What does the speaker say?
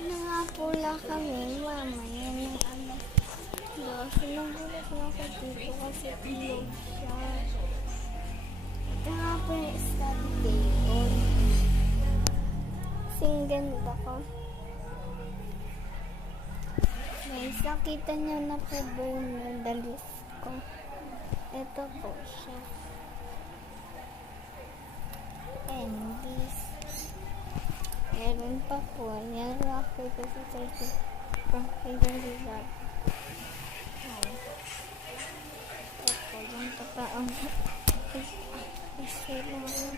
Nangapula kami, mama, yan yung ano. Nagulat na ako dito kasi ilog siya. Ito nga po yung study table. Kasing ganda ko. Guys, nakita niyo na po ba yung medalist ko? Ito po siya. And this. Meron pa po. Yan ako kasi sa pakailan nila. Ito po yung totoong isa lang.